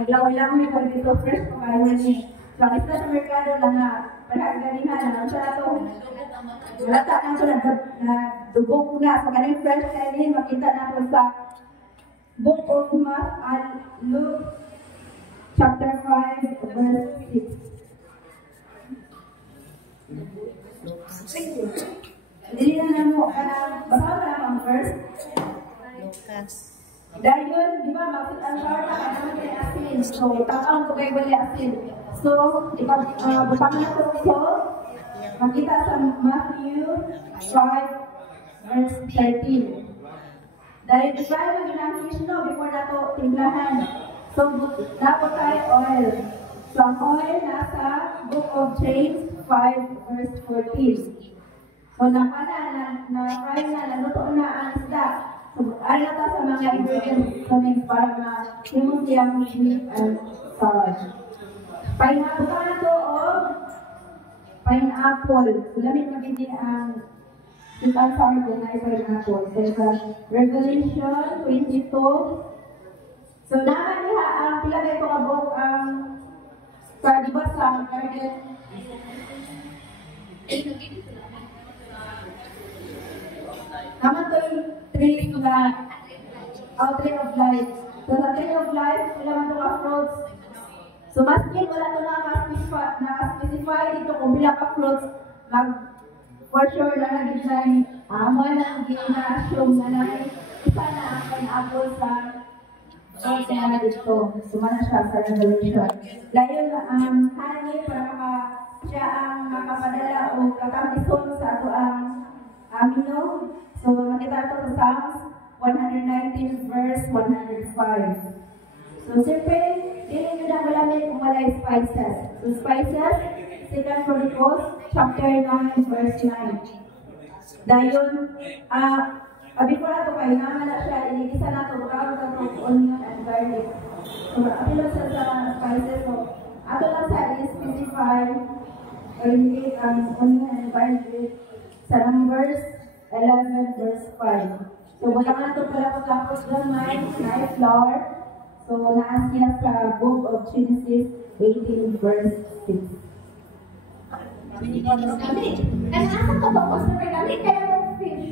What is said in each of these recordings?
naglaw-law ko dito fresh pa kayo ni. So, ang isa sa merkado lang na panaganihan na siya to. Wala ta na ito na dubog na. So, kanang fresh kayo ni, makita na ito sa Book of Mark and Luke chapter 5 verse 6. Dili na mo basa na ang verse. Dayon, di ba, bakit ang Lord na naman kay asin? So, takang ko kay wali asin. So, butang na ito so, makita sa Matthew 5 verse 13. Dahil di ba yung ginang fish no, before na ito timplahan. So, dapat tayo oil. So, ang oil nasa Book of James 5 verse 14. So, na-fry na, naluto na ang isda. So, ayaw ta sa mga ingredients para ma-himos siyang sweet and sour. Pineapple na ito o pineapple. Lamit magindi ang sweet and sour kung na pineapple. So, sa Revelation 22. So, naman niya ang pilagay ko abot ang sa diba sa garden. Naman ito yung tree of life. So, sa tree of life, wala man ito fruits. So, maskin wala ito naka-specify dito kung bila ka fruits, for sure na nag-design, mo na ang gina-assume na lang isa na ang pineapple sa fruits na dito. Sumana siya sa Revelation. Dahil honey, para siya ang makapadala o kakambison sa ito ang amino. So, nakita ito sa Psalms 119 verse 105. So, siyempre, hindi nyo na malamig kung wala spices. So, spices, 2 Chronicles chapter 9 verse 9. Dahil, before na ito kayo, naman na siya, inigisa na ito, magkakaroon na ito onion and garlic. So, apilo sa spices. So, ato lang sa i-specify o indicate ang onion and garlic sa numbers 11 verse 5. So, wala na ito pala pagkapos gamay, na flour. So, naan siya sa Book of Genesis 18 verse 6. Asa ka ba ko sa pagkakit kaya mo fish?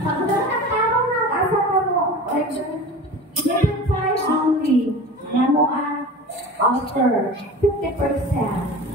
Pagkakataon na, asa ka mo? Identify only. Namo ang altar, 50%.